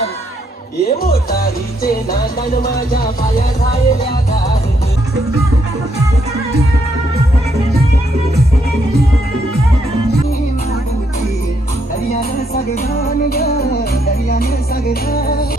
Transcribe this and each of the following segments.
ये मोटारीचे नांदण माझ्या पाया झालेल्या धार दर्याने सगळं ग दर्याने सगळं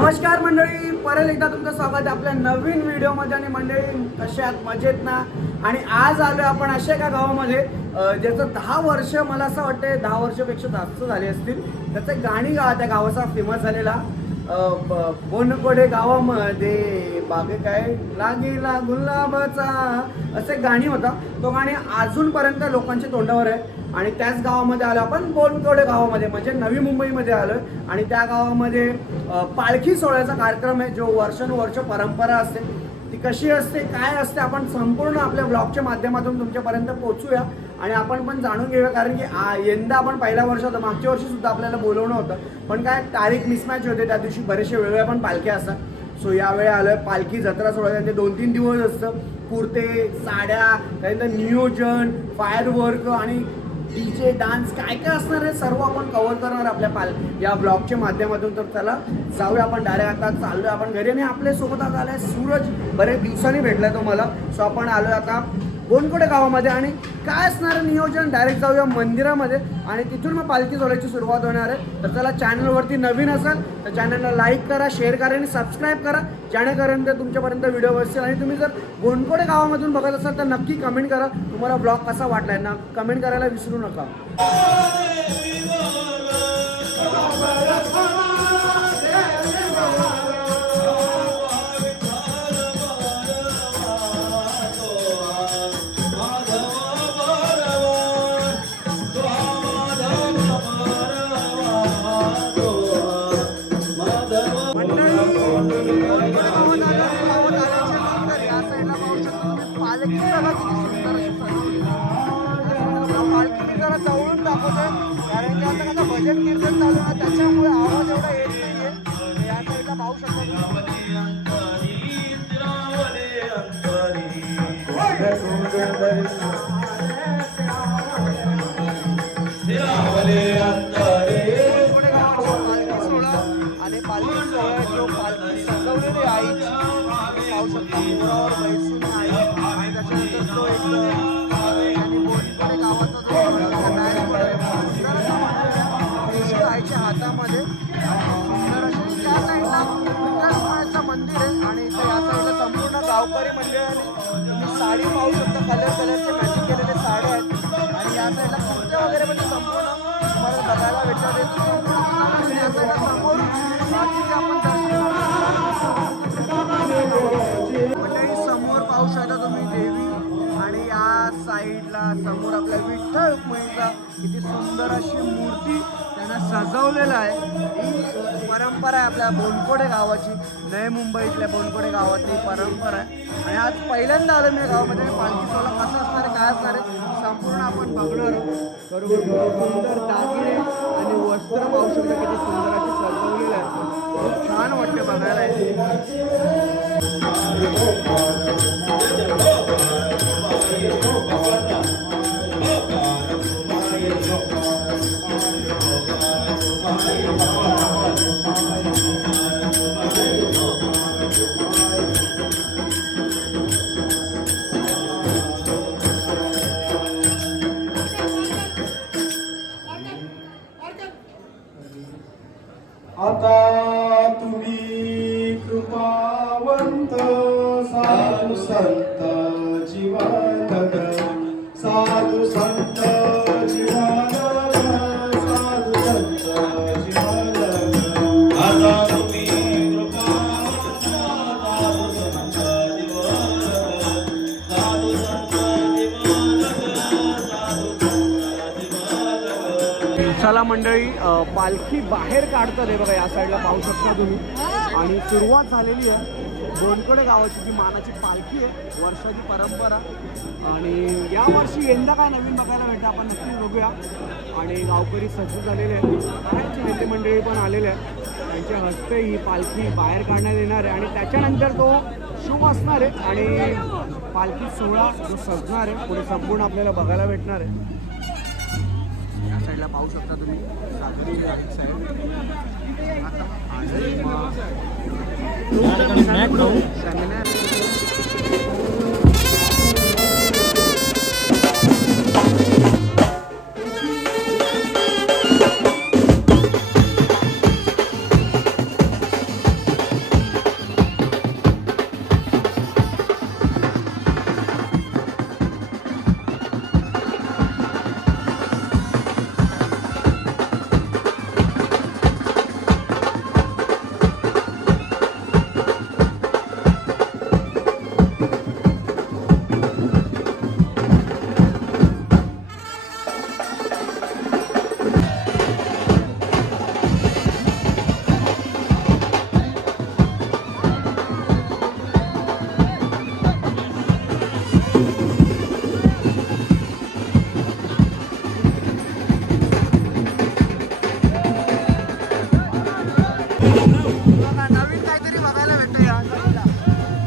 नमस्कार मंडळी, परत एकदा तुमचं स्वागत आहे आपल्या नवीन व्हिडिओमध्ये. आणि मंडळी कशा आहात, मजेत ना? आणि आज आलो आपण अशा एका गावामध्ये ज्याचं 10 वर्ष, मला असं वाटतं 10 वर्षापेक्षा जास्त झाले असतील, त्याचं गाणी त्या गावाचा फेमस झालेला बोनकोडे गावामध्ये बागे काय लागेला गुलाबाचा असं एक गाणी होता. तो गाणी अजूनपर्यंत लोकांच्या तोंडावर आहे. आणि त्याच गावामध्ये आलो आपण, बोनकोडे गावामध्ये, म्हणजे नवी मुंबईमध्ये आलो. आणि त्या गावामध्ये पालखी सोहळ्याचा कार्यक्रम आहे, जो वर्षानुवर्ष परंपरा असते. ती कशी असते, काय असते, आपण संपूर्ण आपल्या ब्लॉगच्या माध्यमातून तुमच्यापर्यंत पोहोचूया आणि आपण पण जाणून घेऊया. कारण की यंदा आपण पहिल्या वर्ष होतं, मागच्या वर्षी सुद्धा आपल्याला बोलवणं होतं, पण काय तारीख मिसमॅच होते. त्या दिवशी बरेचसे वेगवेगळ्या पण पालख्या असतात. सो यावेळी आलो आहे पालखी जत्रा सोहळा. त्यांचे 2-3 दिवस असतं. कुर्ते, साड्या, त्यानंतर नियोजन, फायरवर्क आणि DJ डान्स काय काय असणार आहे सर्व आपण कव्हर करणार आपल्या या ब्लॉगच्या माध्यमातून. तर चला जाऊया आपण. डायरेक्ट आता चाललोय आपण घरी. आणि आपल्यासोबत आता आलाय सूरज, बरेच दिवसांनी भेटलाय तो मला. सो आपण आलोय आता बोनकोडे गावामध्ये. आणि काय असणार नियोजन, डायरेक्ट जाऊया मंदिरामध्ये आणि तिथून मग पालखी सोहळ्याची सुरुवात होणार आहे. तर चला, चॅनलवरती नवीन असाल तर चॅनलला लाईक करा, शेअर करा आणि सबस्क्राईब करा, जेणेकरून तुमच्यापर्यंत व्हिडिओ बसतील. आणि तुम्ही जर बोनकोडे गावामधून बघत असाल तर नक्की कमेंट करा, तुम्हाला ब्लॉग कसा वाटलाय ना, कमेंट करायला विसरू नका. जवळून दाखवतोय कारण की आता कसं भजन कीर्तन चालू आहे, त्याच्यामुळे आवाज एवढा येत नाहीये. या साईडला पाहू शकता. पालखी सोहळा आणि पालखी सोहळा जो पालखी सजवलेली आईची पाहू शकता. मोरावर बैसून आई आणि त्याच्यानंतर तो एक बोनकोडे गावाचा जो आईच्या हातामध्ये तर अशी त्या साईडला विठ्ठल मंदिर आहे. आणि इथे या साईडला संपूर्ण गावकरी मंडळाने साडी पाहू शकता, कलरचे मॅचिंग केलेले साड्या आहेत. आणि या साईडला कुर्ते वगैरे म्हणजे संपूर्ण तुम्हाला बघायला भेटतात. या साईडला समोर बाकीचे आपण मंडळी समोर पाहू शकता तुम्ही देवी. आणि या साईडला समोर आपल्या विठ्ठल रुक्मिणीचा किती सुंदर अशी मूर्ती त्यांना सजवलेलं आहे. ही परंपरा आहे आपल्या बोनकोडे गावाची, नवी मुंबईतल्या बोनकोडे गावातली परंपरा आहे. आणि आज पहिल्यांदा आलो मी गावामध्ये. पालखी सोहळा कसा असणार आहे, काय असणार आहे, संपूर्ण आपण बघणार आहोत. बरोबर, सुंदर दागिने आणि वस्त्र पाहू शकता किती सुंदर अशी सजवलेलं आहे. खूप छान वाटते बघायला. आता तुम्ही कृपावंत साधू संत जीवन साधू संत जीवन साधू संत जीवन आता तुम्ही कृपावंत साधू संत जीवन साधू संत जीवन साधू संत जीवन. चला मंडळी, पालखी बाहेर काढतात हे बघा, या साईडला पाहू शकता तुम्ही. आणि सुरुवात झालेली आहे. गोंडकोडे गावाची जी मानाची पालखी आहे, वर्षाची परंपरा. आणि यावर्षी यंदा काय नवीन बघायला भेटतं आपण नक्कीच बघूया. आणि गावकरी सज्ज झालेले आहेत, बाहेरची नेते मंडळी पण आलेले आहेत. त्यांच्या हस्ते ही पालखी बाहेर काढण्यात येणार आहे आणि त्याच्यानंतर तो शुभ असणार आहे आणि पालखी सोहळा जो सजणार आहे पुढे संपूर्ण आपल्याला बघायला भेटणार आहे. या साईडला पाहू शकता तुम्ही सागरी साईड सेमिनार. नवीन काहीतरी बघायला भेटतं या साईडला.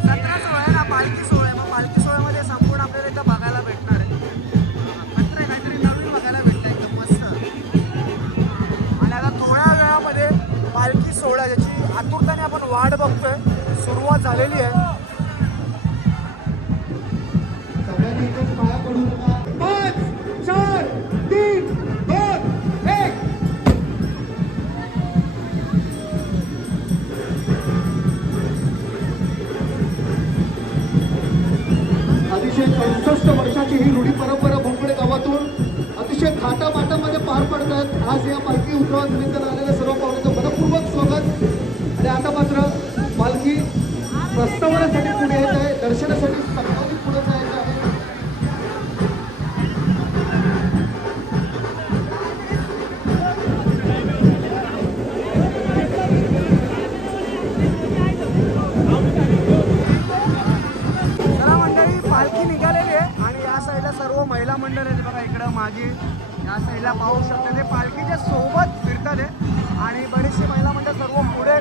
17 सोहळा आहे ना, पालखी सोहळा आहे. मग पालखी सोहळ्यामध्ये संपूर्ण आपल्याला इथं बघायला भेटणार आहे. काहीतरी नवीन बघायला भेटतं एकदम मस्त. आणि आता थोड्या वेळामध्ये पालखी सोहळा ज्याची आतुरताने आपण वाट बघतोय सुरुवात झालेली आहे. सगळ्यांनी एकच पाया पडू नका. 5 4 3 2 1. अतिशय 64 वर्षाची ही रूढी परंपरा भोंगडे गावातून अतिशय थाटामाटामध्ये पार पडतात. आज या पालखी उत्सवानिमित्त आलेल्या सर्व पाहुण्यांचं मनपूर्वक स्वागत. आणि आता मात्र पालखी प्रस्तावनेसाठी पुढे येत आहे, दर्शनासाठी सकाळी पुढे जायचं आहे. चला मंडळी, पालखी निघालेली आहे आणि या साईडला सर्व महिला मंडळ आहेत बघा. इकडं मागे या साईडला पाहू शकता ते पालखीच्या सोबत फिरतात आहे आणि बरेचसे महिला मंडळ सर्व पुढे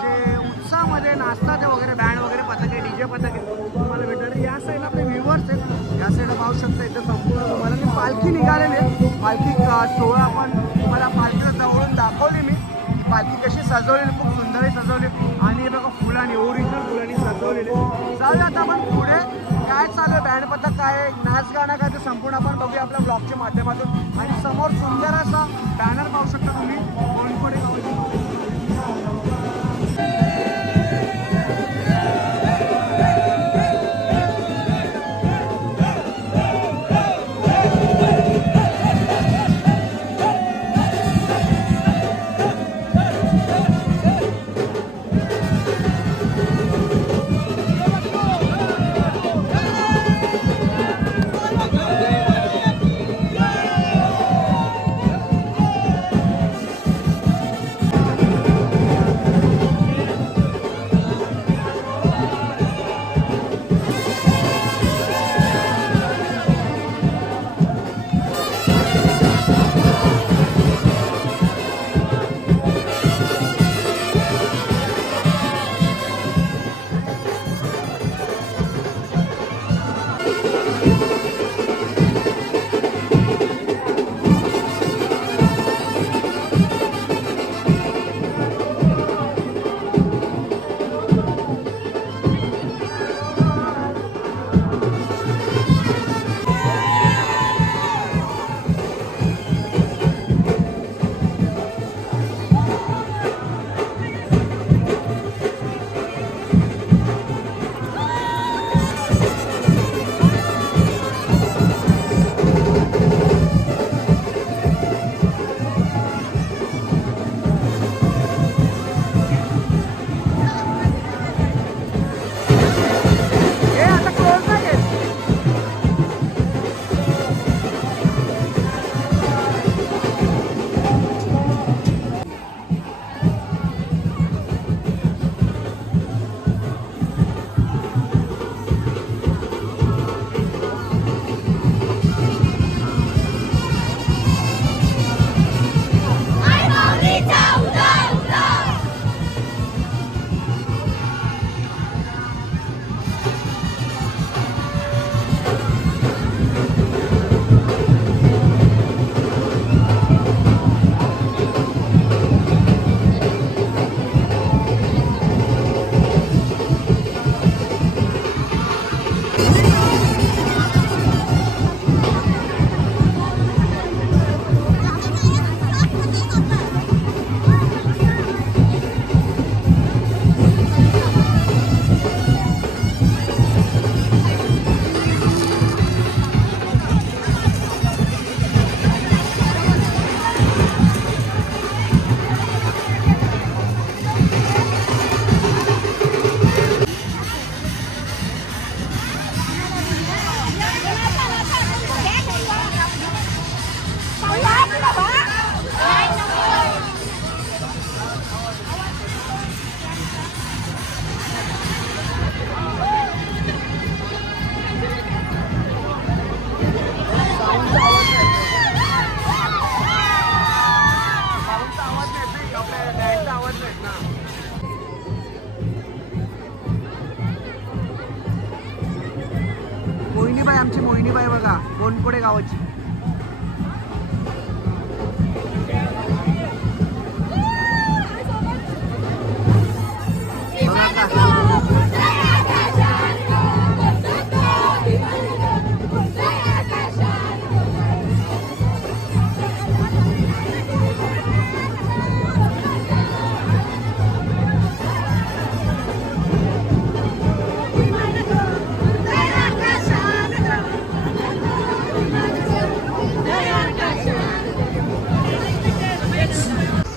जे उत्साहामध्ये नाचतात आहे वगैरे, बँड वगैरे पथके, डीजे पथके तुम्हाला भेटणार. या साईडला आपले व्ह्युअर्स आहेत, या साईडला पाहू शकता इथं संपूर्ण तुम्हाला ती पालखी निघालेली आहे. पालखी सोहळा आपण तुम्हाला पालखीला जवळून दाखवली मी. पालखी कशी सजवलेली, खूप सुंदर सजवली आणि हे बघा फुलांनी, ओरिजिनल फुलांनी सजवलेली. जाऊया आता आपण पुढे काय चालू आहे, बँड पथक काय आहे, नाच गाणं काय, ते संपूर्ण आपण बघूया आपल्या ब्लॉगच्या माध्यमातून. आणि समोर सुंदर असा बॅनर पाहू शकता तुम्ही, गोंडकोडे गावाची. मोहिनीबाई, आमची मोहिनीबाई बघा, बोनपुडे गावाची. बघा का.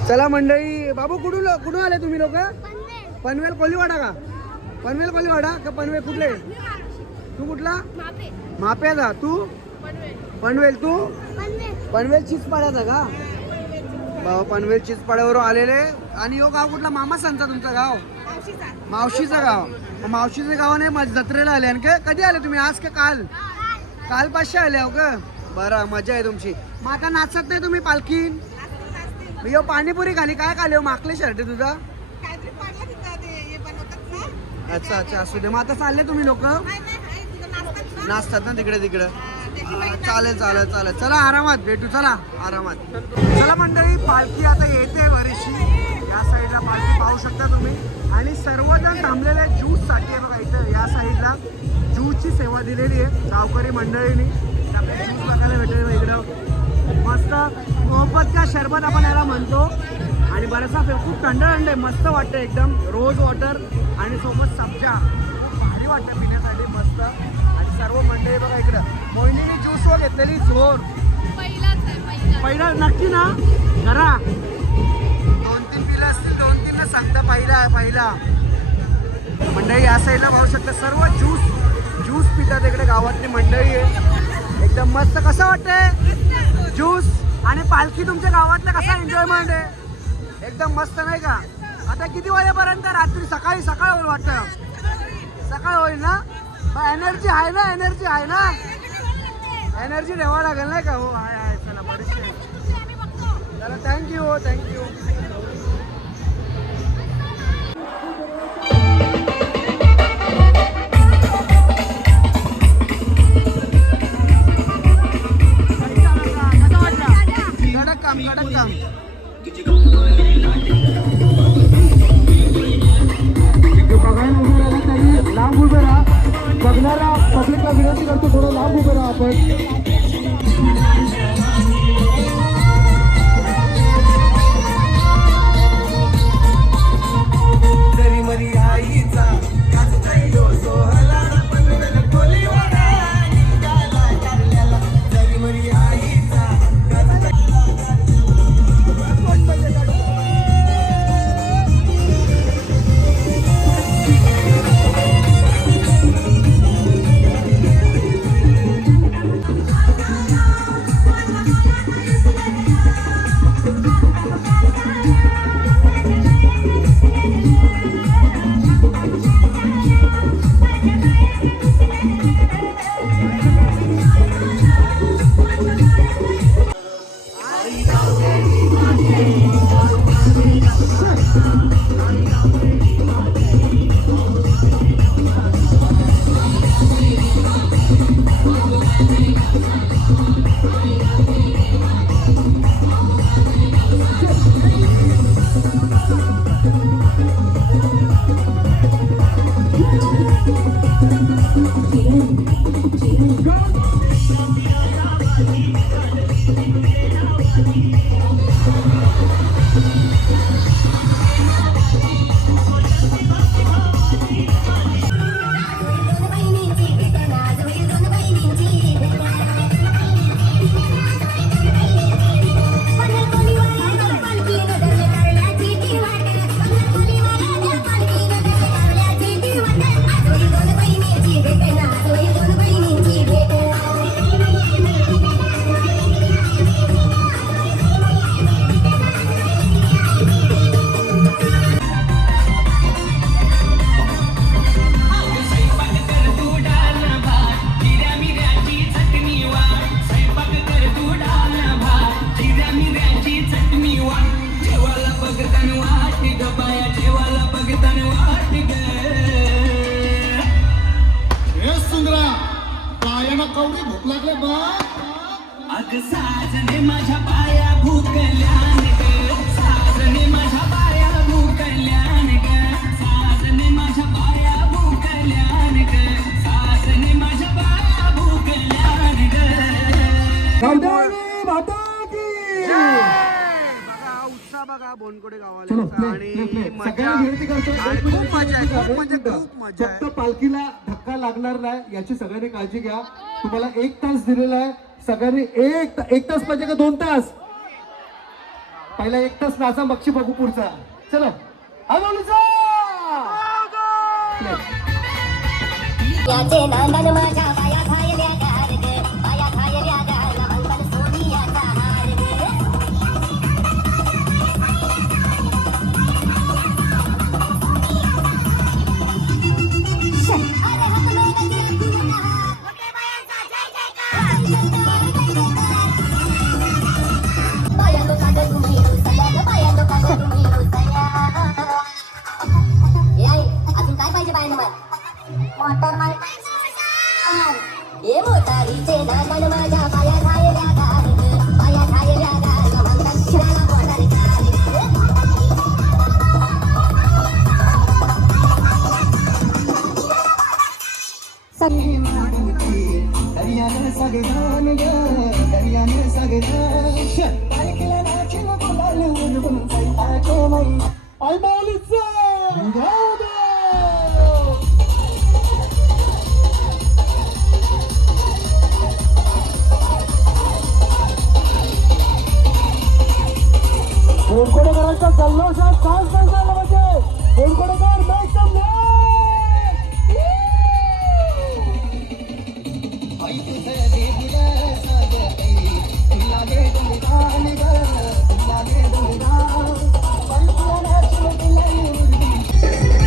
चला मंडळी, बाबू कुठून आले तुम्ही लोक? पनवेल कोलीवाडा का? पनवेल कोलीवाडा का पनवेल कुठले? तू कुठला? माप्याचा. तू? पनवेल. तू? पनवेल चिचपाड्याचा का? बाबा पनवेल चिचपाड्यावरून आलेले. आणि यो गाव कुठला? मामा सांगता तुमचं गाव? मावशीचं गाव. मावशीचं गावाने माझ्या जत्रेला आले. आणि कधी आले तुम्ही? आज का काल? काल पाचशे आले हो का? बरं, मजा आहे तुमची. मग आता नाचत नाही तुम्ही पालखीन? यो पाणीपुरी खाणी काय खाले हो? माकले शर्ट तुझा? अच्छा अच्छा, असू दे. मग आता चालले तुम्ही लोक? नाचतात ना तिकडे तिकडे. चालेल चालेल चालेल. चला आरामात भेटू. चला आरामात. चला मंडळी, पालखी आता येते बरीचशी. या साईडला पालखी पाहू शकता तुम्ही. आणि सर्वजण थांबलेले ज्यूससाठी आहे बघा. इथं या साईडला ज्यूसची सेवा दिलेली आहे गावकरी मंडळींनी. आपल्याला ज्यूस बघायला भेटेल इकडं. मस्त मोहब्बत का शरबत आपण याला म्हणतो. आणि बराचसा खूप थंड थंड आहे. मस्त वाटतं एकदम. रोज वॉटर आणि सोबत सब्जा. भारी वाटतं पिण्यासाठी. मस्त. आणि सर्व मंडळी बघा इकडं. मोहिनीने ज्यूस वर घेतलेली जोर. पहिला नक्की ना करा. 2-3 पिलं असतील. 2-3 सांगता पहिला. मंडळी या साईडला पाहू शकता. सर्व ज्यूस पितात इकडे. गावातली मंडळी आहे. एकदम मस्त. कसं वाटतंय ज्यूस? आणि पालखी तुमच्या गावातला कसा एन्जॉयमेंट आहे? एकदम मस्त नाही का? आता किती वाजेपर्यंत? रात्री सकाळी होईल वाटतं. सकाळ होईल ना? एनर्जी आहे ना? एनर्जी ठेवावं लागेल नाही का? हो आहे. चला बरेचसे. चला थँक्यू. कडक काम. लांब उभे राहा. बघणारा पब्लिकला विनंती करतो, थोडं लांब उभे राहा आपण. गौरी भूक लागले बा. अग साजने माझ्या पाया भूकल्यान ग साजने माझ्या पाया भूकल्यान ग साजने माझ्या पाया भूकल्यान ग साजने माझ्या पाया भूकल्यान ग गौरी माता की. बघा उत्साह बघा बोनकोडे चलो गावाला प्ले, आणि प्ले, प्ले. मजा सगळ्यांना विनंती करतो, आणि एक खूप मिनिट, मजा आहे एक खूप मिनिट, म्हणजे एक मिनिट. खूप मजा फक्त आहे. पालखीला धक्का लागणार नाही याची सगळ्यांनी काळजी घ्या. तुम्हाला 1 तास दिलेला आहे. सगळ्यांनी एक तास पाहिजे का 2 तास? पहिला 1 तास नाचा मक्षी बघू पुढचा. चलो याचे नांदन माझ्या पाया खायल्या गार ग पाया खायल्या गार लहानपण सोनियाचा हार ग अरे हात मेघाचे अंतिम हार मोठे बायांचा जय जयकार बाया लोकांना तुम्ही रुसया बाया लोकांना तुम्ही रुसया याय अजून काय पाहिजे बायांना मला मोटर ये मोटारीचे नांदन माझ्या पाया खायल्या गार ग पाया खायल्या गार लहानपण शिराला मोटारी कार दर्याने सगळं ग दर्याने सगळं पालखीला नाचून गुलाल उडवून सैताचे मै आई माऊलीचा बोरकोडेकरांच्या जल्लोषात काय सांगायला पाहिजे. बोरकोडेकर make some noise. आई तुझं देवीला सागते तुला दे दुर्गान ग तुला दे दुर्गा पालखीला नाचून गुलाल उडवून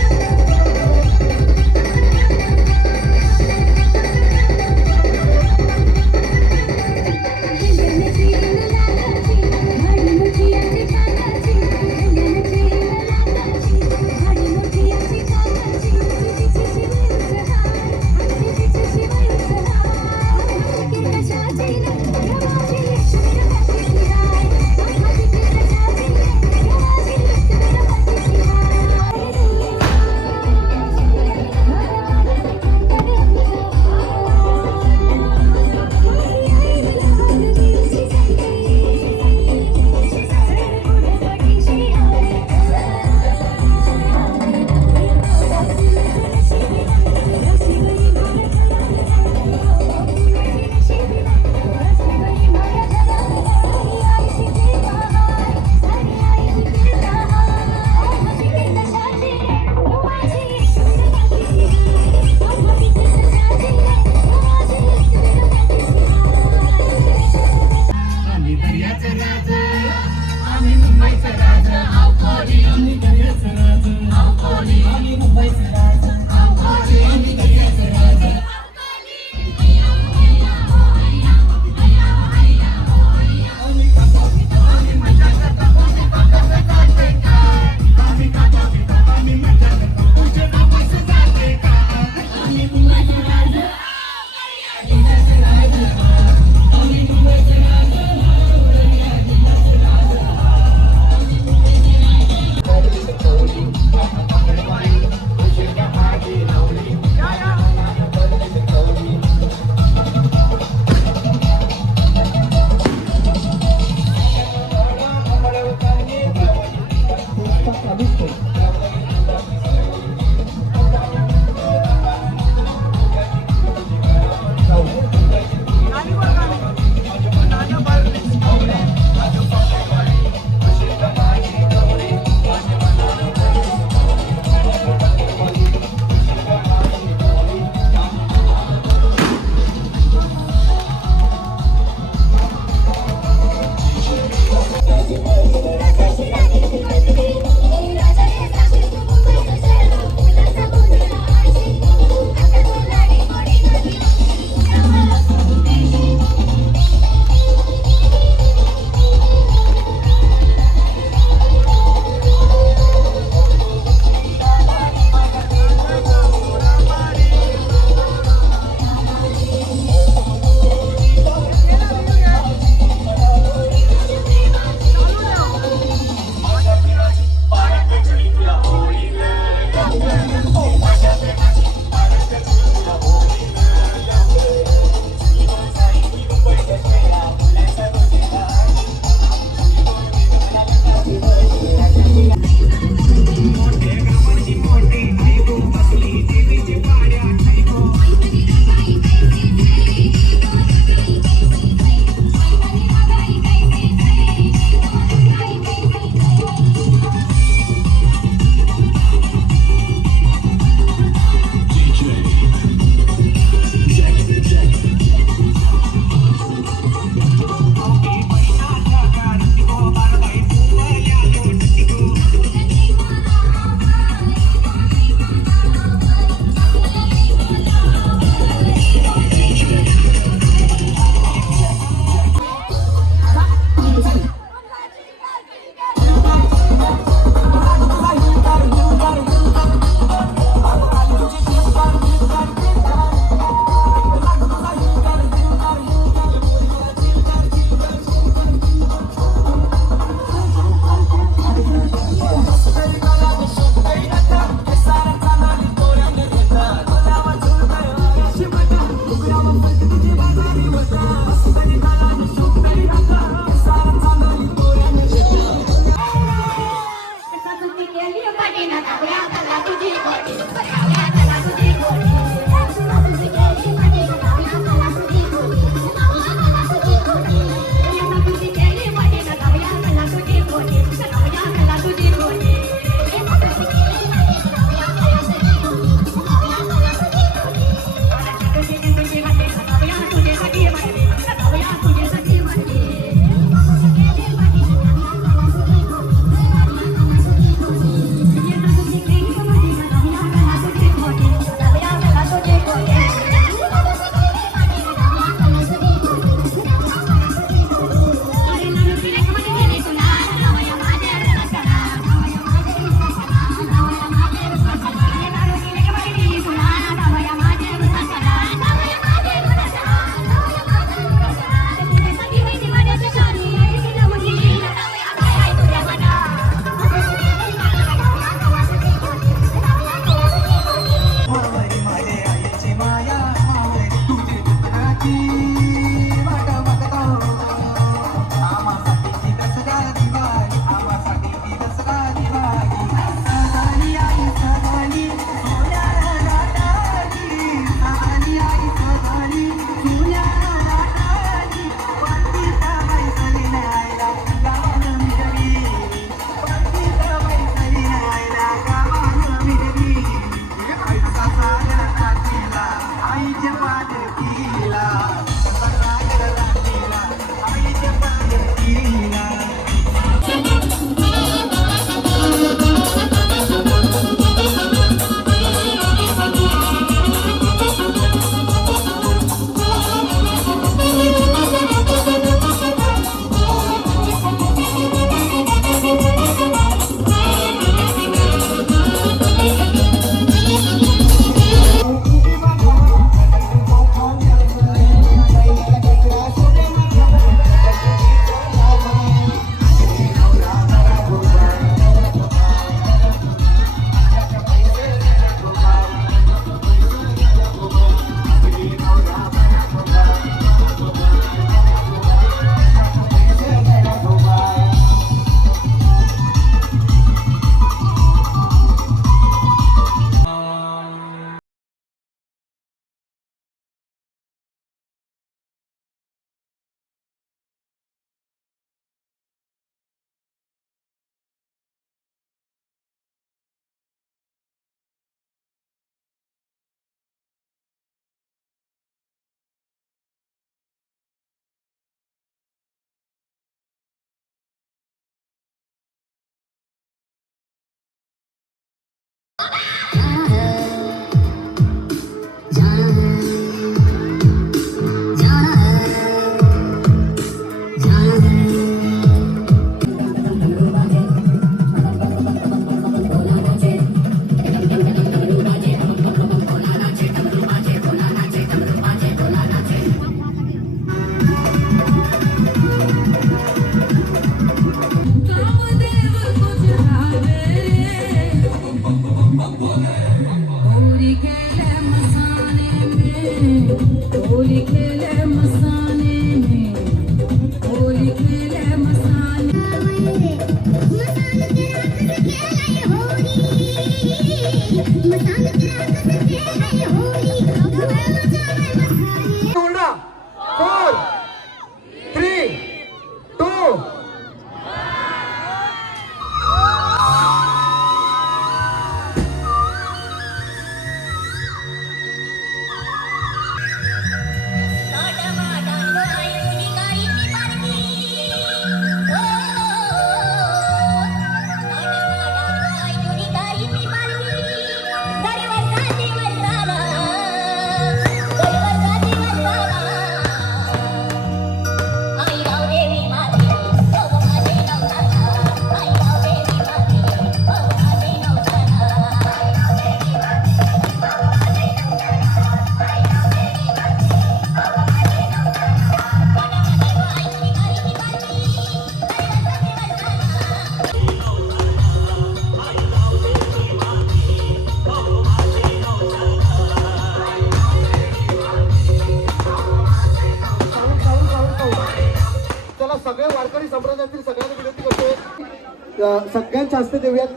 सगळ्या वारकरी संप्रदायातील सगळ्यांना विनंती करतो सगळ्यांच्या हस्ते देऊयात.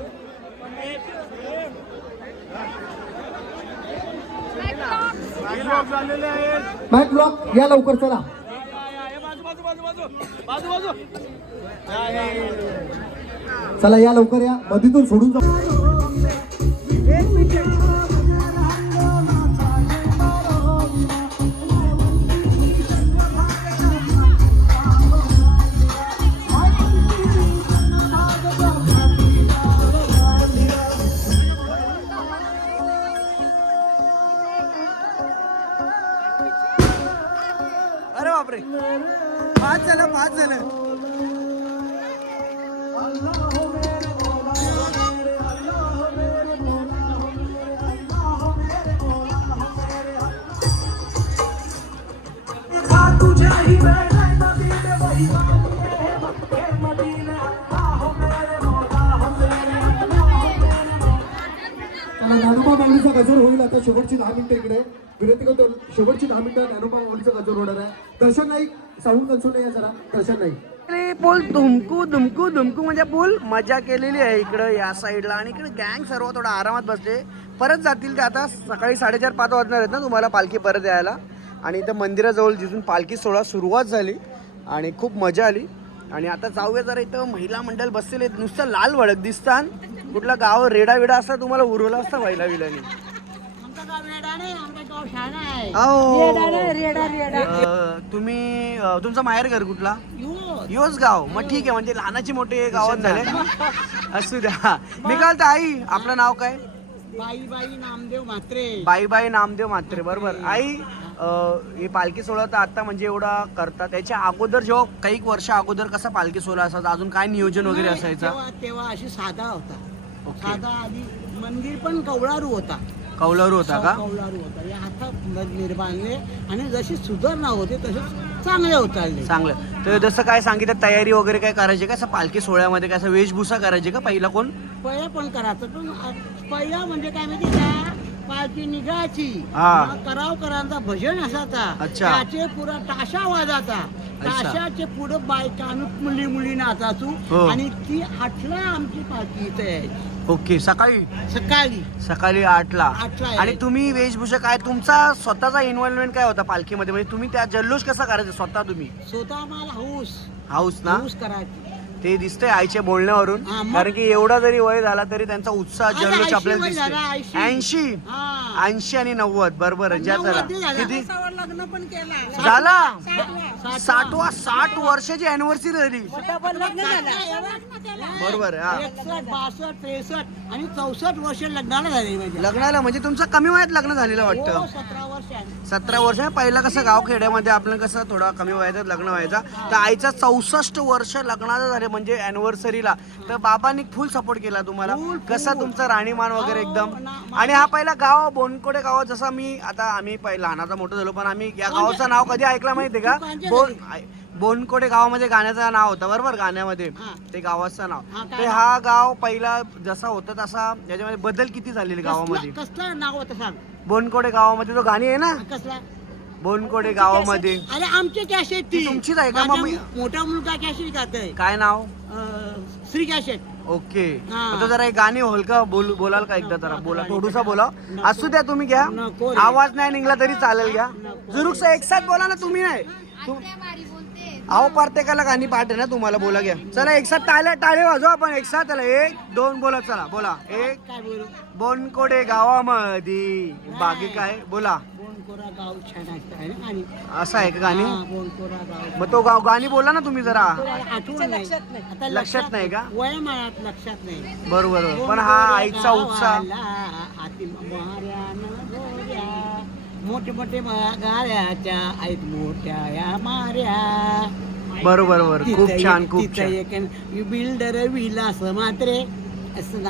मॅक ब्लॉक या लवकर चला. चला या लवकर या, मधीतून सोडून जा. अरे बापरे, 5 झालं. ज्ञानोबा माऊलीचा गजर होईल आता. शेवटची 10 मिनिटं इकडे विनंती करतो. शेवटची 10 मिनिटं ज्ञानोबा माऊलीचा गजर होणार आहे. दर्शन नाईक साऊंड कन्सोल या जरा. दर्शन नाईक पूल धुमकू म्हणजे पूल मजा केलेली आहे इकडं या साईडला. आणि इकडे गँग सर्व थोडा आरामात बसले. परत जातील ते आता सकाळी 4:30-5 वाजणार आहेत ना तुम्हाला पालखी परत यायला. आणि इथं मंदिराजवळ जिथून पालखी सोहळा सुरुवात झाली आणि खूप मजा आली. आणि आता जाऊया जरा. इथं महिला मंडळ बसलेले नुसतं लाल भडक दिसतात. कुठला गाव रेडा विडा असता तुम्हाला उरवला असता महिला विलानी. तुम्ही तुमचं माहेर घर कुठला? योच गाव. मग ठीक आहे, म्हणजे लहानाची मोठे गावात झाले. असू द्या. मी काय म्हणतो आई, आपलं नाव काय? बाईबाई नामदेव म्हात्रे. बरोबर. आई, हे पालखी सोहळा तर आता म्हणजे एवढा करतात. त्याच्या अगोदर जेव्हा काही वर्ष अगोदर कसा पालखी सोहळा असायचा, अजून काय नियोजन वगैरे असायचं? तेव्हा अशी साधा होता. साधा आधी मंदिर पण कौलारू होता. कौलारू होता का? कौलारू होता. या हातात निर्बांधले आणि जशी सुधारणा होते तसे चांगले होत चालले. चांगलं. तर जसं काय सांगितलं, तयारी वगैरे काय करायची का? असं पालखी सोहळ्यामध्ये काय असं वेशभूषा करायची का पहिला कोण? पहिला पण करायचं, पण पहिला म्हणजे काय माहिती का, पालखी निघायची, हा. करावकरांचा भजन असायचा. अच्छा. त्याचे पुरा ताशा वाजायचा. ताशाचे पुढे बायका मुली नाचायचो. हो. आणि ती 8ला आमची पालखी इथे यायची. ओके. सकाळी 8ला. 8ला आणि तुम्ही वेशभूषा काय, तुमचा स्वतःचा इन्व्हॉल्वमेंट काय होता पालखीमध्ये? म्हणजे तुम्ही त्या जल्लोष कसा करायचा स्वतः तुम्ही? स्वतः मला हाऊस ना करायची. ते दिसतंय आईच्या बोलण्यावरून. हा, मग? कारण की एवढा जरी वय झाला तरी त्यांचा उत्साह जल्लोष 80 आपल्याला वय झाला, दिसतोय. 80. 80 आणि 90. बरोबर. ज्या जरा 90 झाला. किती लग्न पण केला. झाला? 60 60 वर्षाची अॅनिव्हर्सरी झाली. बरोबर. हा. 61, 62, 63 आणि 64 वर्ष लग्नाला झाले माझ्या. लग्नाला म्हणजे तुमचं कमी वयात लग्न झालेलं वाटतं? 17 वर्ष. 17 वर्ष. पहिला कसं गाव खेड्यामध्ये आपलं कसं थोडा कमी वयात लग्न व्हायचा. तर आईचा 64 वर्ष लग्नाचं झाले म्हणजे अॅनिव्हर्सरीला. तर बाबांनी फुल सपोर्ट केला तुम्हाला. कसा तुमचा राणीमान वगैरे एकदम. आणि हा पहिला गाव बोनकोडे गावात, जसा मी आता आम्ही लहानाचा मोठं झालो पण आम्ही या गावाचं नाव कधी ऐकलं माहितीये का? बोनकोडे गावामध्ये गाण्याचं नाव होतं. बरोबर. गाण्यामध्ये ते गावाचं नाव. ते हा गाव पहिला जसा होता तसा याच्यामध्ये बदल किती झालेले गावामध्ये? कसलं नाव होतं सांग? बोनकोडे गावामध्ये तो गाणी आहे ना, कसला? बोनकोडे गावामध्ये. अरे आमचे कॅसेट ती तुमचीच आहे का? मग मोठा मुलगा कॅसेट गातोय. काय नाव? श्री कॅसेट. ओके. हा. मग तो जरा एक गाणी होल का बोलाल का एकदा? जरा बोला, थोडूसा बोला. असू द्या, तुम्ही घ्या. नको रे. आवाज नाही निघला तरी चालेल, घ्या. जुरुकसा एक साथ बोला ना. तुम्ही नाही अहो प्रत्येकाला गाणी पाठ आहे ना तुम्हाला. बोला, घ्या. चला एक साथ टाळे वाजवा आपण एक साथ. चला 1 2 बोला. चला बोला. 1 काय बोलू? बोनकोडे गावामध्ये बाकी काय बोला. बोनकोरा गाव छान आहे ना गाणी. असं आहे का गाणी? हा, बोनकोरा गाव. मग तो गाणी बोला ना तुम्ही जरा. आठवण नाही. आता लक्षात नाही का? वयामानात लक्षात नाही. बरोबर. पण हा आईचा उत्साह. मोठे मोठे गाड्याच्या आहेत मोठ्या या माऱ्या. बरोबर. खूप छान. खूप छान. बिल्डर विलास मात्रे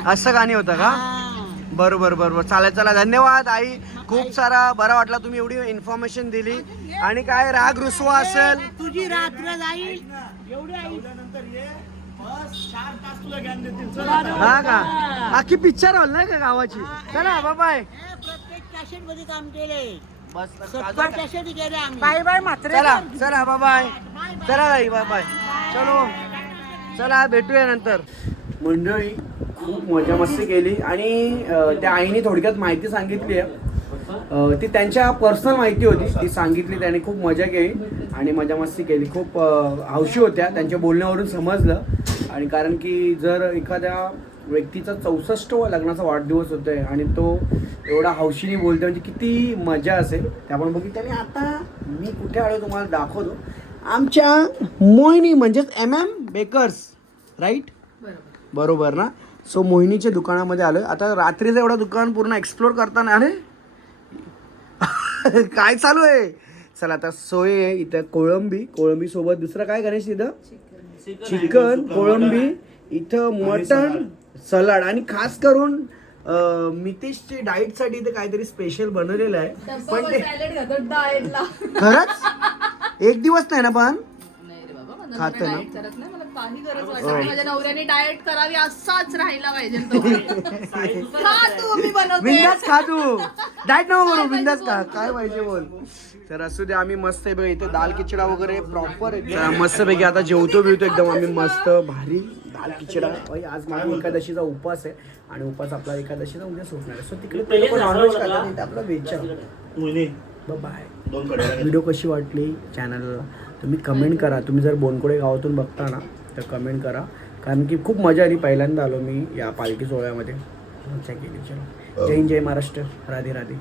असं गाणी होतं का? हा. बरोबर. चालेल. चला धन्यवाद आई. खूप सारा बरा वाटला तुम्ही एवढी इन्फॉर्मेशन दिली. आणि काय राग रुसवा असेल तुझी रात्र जाईल एवढी आई. हा का? बाकी पिक्चर हॉल नाही का गावाची? चला बाय. प्रत्येक कॅसेट मध्ये काम केले. बस 70 कॅसेट केले आम्ही. चला बाय. चला ताई बाय बाय. चलो चला भेटूया नंतर. मंडळी खूप मजा मस्ती केली आणि त्या आईने थोडक्यात माहिती सांगितली आहे. ती त्यांच्या पर्सनल माहिती होती, ती सांगितली. त्याने खूप मजा केली आणि मजा मस्ती केली. खूप हौशी होत्या, त्यांच्या बोलण्यावरून समजलं. आणि कारण की जर एखाद्या व्यक्तीचा 64वा लग्नाचा वाढदिवस होतोय आणि तो एवढा हौशीने बोलतोय म्हणजे किती मजा असेल ते आपण बघितलं. आणि आता मी कुठे आलो तुम्हाला दाखवतो. आमच्या मोहिनी म्हणजेच MM बेकर्स, राईट? बरोबर ना. सो मोहिनीच्या दुकानामध्ये आलो. आता रात्रीचं एवढं दुकान पूर्ण एक्सप्लोर करताना अरे काय चालू आहे. चला आता सोय आहे इथं. कोळंबी सोबत दुसरं काय गणेश इथं? चिकन, कोळंबी, इथं मटन, सलाड आणि खास करून मितेशचे डाएटसाठी इथं काहीतरी स्पेशल बनवलेलं आहे. पण ते खरंच एक दिवस नाही ना पण खातं ना. करत नाही, मला काही गरज वाटत नाही. माझ्या नवऱ्याने डाएट करावी असाच राहिला पाहिजे तो. खा तू, मी बनवते. बिंदास खा तू, डाएट नको करू, बिंदास खा, काय पाहिजे बोल. तर असू दे. आम्ही मस्त आहे बघा इथे दाल खिचडा वगैरे प्रॉपर आहे मस्त पैकी. आता जेवतो एकदम आम्ही मस्त भारी दाल खिचडा. आज माझा एकादशीचा उपवास आहे आणि उपवास आपला एकादशीचा उद्या सुटणार आहे. सो तिकडे नॉनव्हेज खातात, इथे आपला व्हेज. बाय. व्हिडिओ कशी वाटली चॅनलला तुम्ही कमेंट करा. तुम्ही जर बोनकोडे गावातून बघता ना तर कमेंट करा, कारण की खूप मजा आली. पहिल्यांदा आलो मी या पालखी सोहळ्यामध्ये, मजा केली. चलो, जय हिंद, जय महाराष्ट्र, राधे राधे.